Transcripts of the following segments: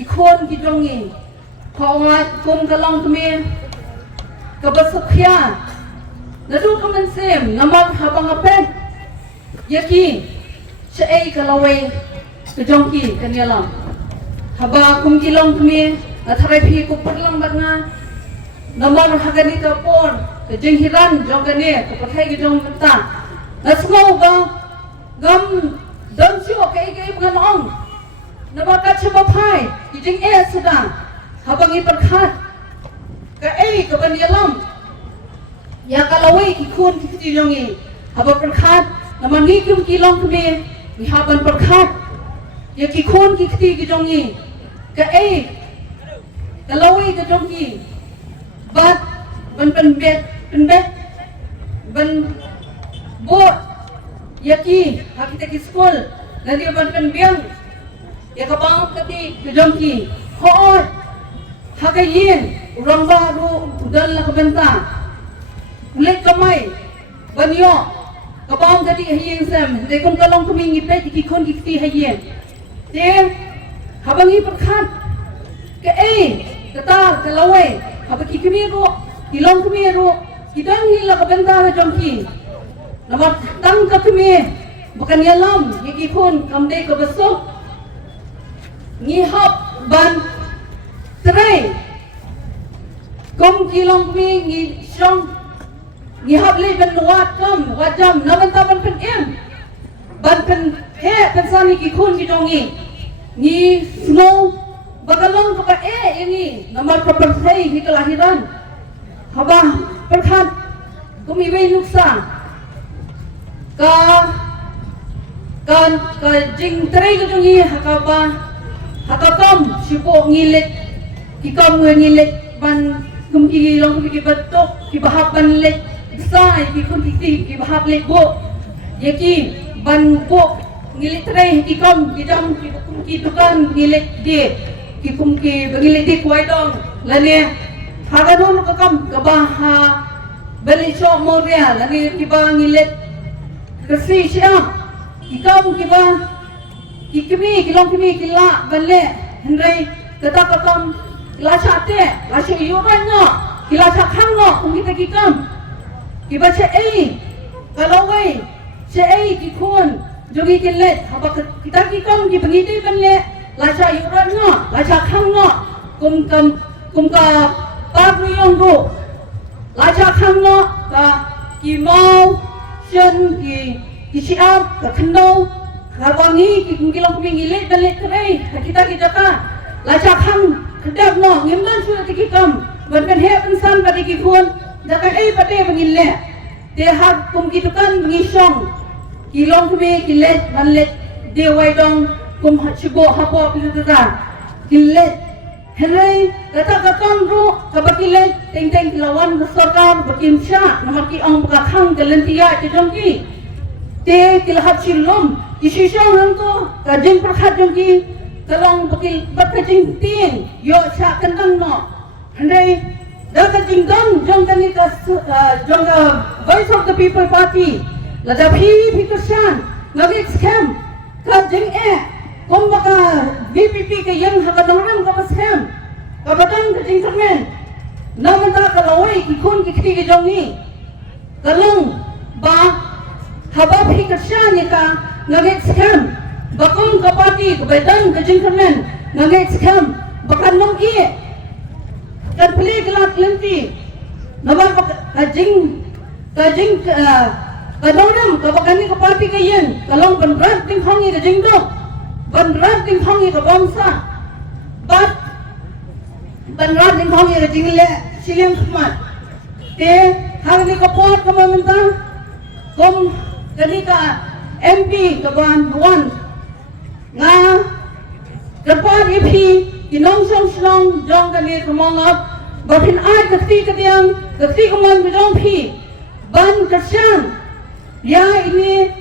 ikon kijongi kawat kum kalong kami kabasukya nadu kaman sem naman habang apet yaki syai kalawai kejongki kanyalam haba kum kilong kami atharai phi ko padlang batna naman hagani kapor kejinghiran jongane ko pathai kijong ta nasmo gam dam sio kai nganong nabakat siyapapai kijing sedang habang iperkhat ka banyalam ya kalawai ikun kijongi habang perkhat naman hikum kilong kami haban perkhat ya kikun kiti kijongi ka kalawai kijongi bat ban penbet ban bot yaki hakita ki school dan dia ban penbiang ya kabang kati kijongi hoot hagayin urang baru udal la kabenta ulit kamay banyo kabang kati hayin sam dekon kalong kami ngipet ikikon kiti hayin de habang iperkhat ka kata kalawai habang kikimiru ilong kimiru idang hila kabenta na jongki namat tang kami bukan yalam ikikon kamde kabasok ngihap ban terai kom kilong mi ngi syong ngihap le ban wat kom wajam naban taban pen ban pen he pen sani ki khun ki dongi ngi snow bagalong ko ka ini namar ko persei hi kelahiran haba perkhat kumi wei nuksa ka jingkren ko dongi hakaba hakakam sipo ngilit kikam ngilit ban kumki long kumki batok kibahap ban let sai kikun ki bahap let bo yaki ban bo ngilit tray kikam kidam kumki tukan ngilit de kikumki ngilit de kwai dong lane haganon kakam kabaha bali so moria lane kiba ngilit kasi siya kikam kiba kikimi kilong kimi kila banle hendrai kata kakam kila chate lasyo yuran no kila chakhang no kung kita kikam kiba che kalawai che kikun jogi kilet haba kita kikam ki bangiti banle lasyo yuran no lasyo khang no kum ka pabruyong ro lasyo khang no ka kimau shen ki siap ka kendo habangi kilong kumingilit balik kerai kita ka laca khang kedap no ngimdan sudah tikikam ban he pensan pada kikun dakan pate bangille te hab kum kitukan ngisong kilong kumi kilet banlet de waidong kum hachibo hapo pilutata kilet henry kata kakam ru kabakilet teng kilawan sorkar bakimsha namaki ong bakakhang galantia jongki te kilahap silom isisang hangko kajing perkhat jongki kalong bakil bakajing tin yo sa kandang no handai da kajing dong jong kani ka jong voice of the people party lada Jingkyrshan ngagi scam kajing kom baka VPP ke yang hakadang ka scam kabadang kajing Jingkren naman ta kalawai ikon kiti ke jongi kalong ba haba Jingkyrshan ka ngagit scam bakong kapati kebedan ke Jingkren ngagit scam bakan nong kan peli gelat lenti nama kajing kadonam kabakani kapati kayen kalong bandrat ting hongi ke jingdok bandrat ting hongi ke bangsa bat bandrat ting hongi ke jingle siling khmat te hang ni kapot kamamenta kom kani ka MP kaban wan nga dapat ipi inong song jong kani Mawngap bapin ai kati katiang kati kuman bidong pi ban Jingkyrshan ya ini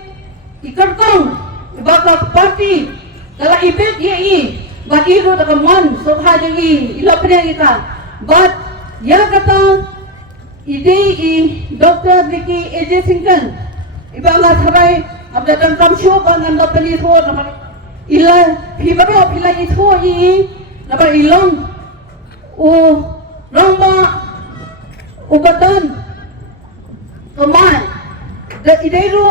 ikartong baka party kala ibet ye bakiru takaman sokha jangi ilapnya kita but ya kata ide Dr. Vicky AJ Singkan ibanga tharai abda tam show bangan dapani tho ila phibaro phila itho Dapat ilong ramba ubatan kemai dan idero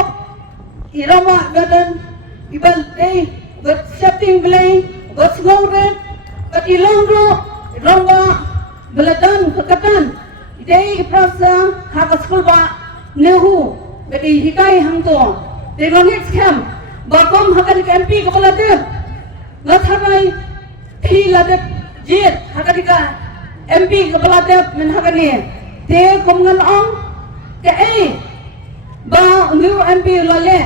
irama gadan ibal but setting belai but ngore but ilong ro ramba beladan kekatan idei prasa hakas kulba nehu bagi hikai hangto derongit scam bakom hakan MP kepala dia ngatharai phi ladep jit hakadika MP kepala dia men hakani te komngan ong ke ba new MP lale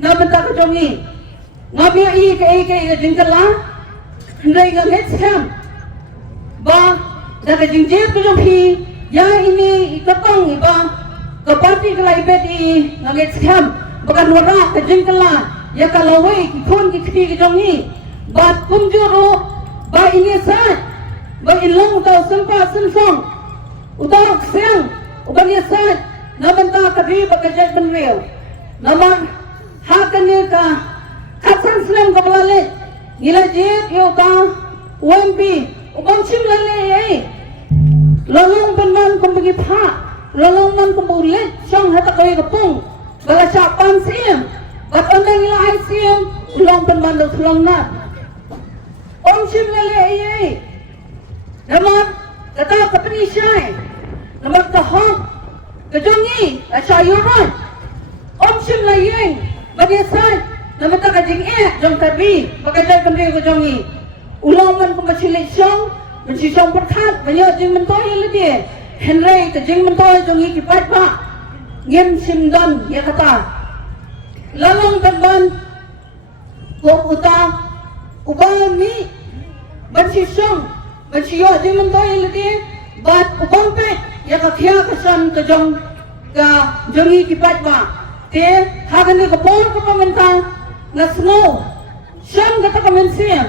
na benta ka jongi ngabi ke jingkala ndai ga net scam ba daga jingjit ko jong phi ya ini ikatong iba ke parti kelai bedi ngaget scam bukan wara ke jingkala ya kalawai ki khon ki khti ki jongi ba kumjuro ba ini sa ba ilong tau sempa sensong utak siang uban ya sa na benta ka bi ba ka jai ban real nama hakane ka katsan slam ka balale ngila jet yo ka UMP ubang chim lale lolong benman kum bagi pha lolong man kum ulet chong hata koi kapung bala cha pan siam bat andang ila ai siam ulong benman do thlong na om chim lale nama kata kapni shai nama ka hok ka jongi la cha yuran om chim la yeng bagi sai nama ta ka jing jong tabi bagi jai kan re ka jongi ulong man kum chilik chong Menci song perkat banyak jing mentoy lebih Henry ke jing mentoy jongi kipat pak ngem simdan ya kata lalong teman kok uta ubah mi menci song menci yo jing mentoy lebih bat ubang pe ya kathia kesan ke jong ka jongi kipat pak te hagan ni kapon ke pementang ngasno syam kata kemensian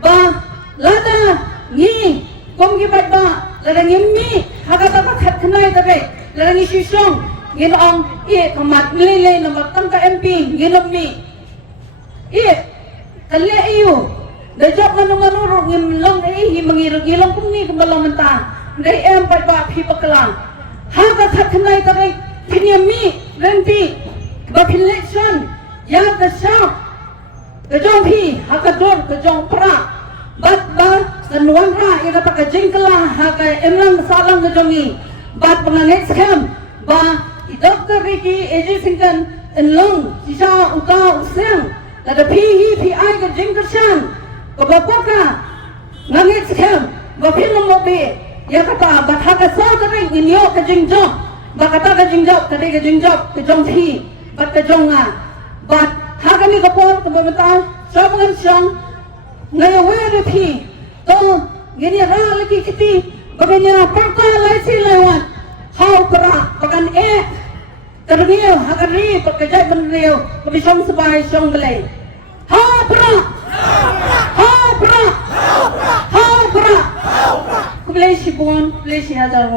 ba lada ni kom ki ba la ngimmi haga ta khat khnai ta be la ngi shisong ngin ong kamat le na matang ka MP nginom mi kalle ayu da jok na manuro ngim long hi mangiro gilong kumni kumbalang menta dai em ba phi pakla haga khat khnai ta be kinyami renti ba election ya da shop da jong phi haga dor ka jong pra bat ba sanuan ra ya kata ka jingkala ha ka emlang salang ka jongi bat panganet scam ba doktor riki eji singkan enlong sisa uta useng la da phi ai ka Jingkyrshan ka bapoka nganet scam ba philom mo be ya kata ba ha ka sa ka ring inyo ka jingjob ba kata ka jingjob ka de ka jingjob ka jong phi bat ka jonga bat ha ka ni ka pon ka ba mata sa pangan syang ngayon wala phi to gini ra lagi kiti baganya parka lai si lewat how para bagan terbiau hagari pekerja benriau kebisong sebai song belai how para kubelai si bon kubelai si hazar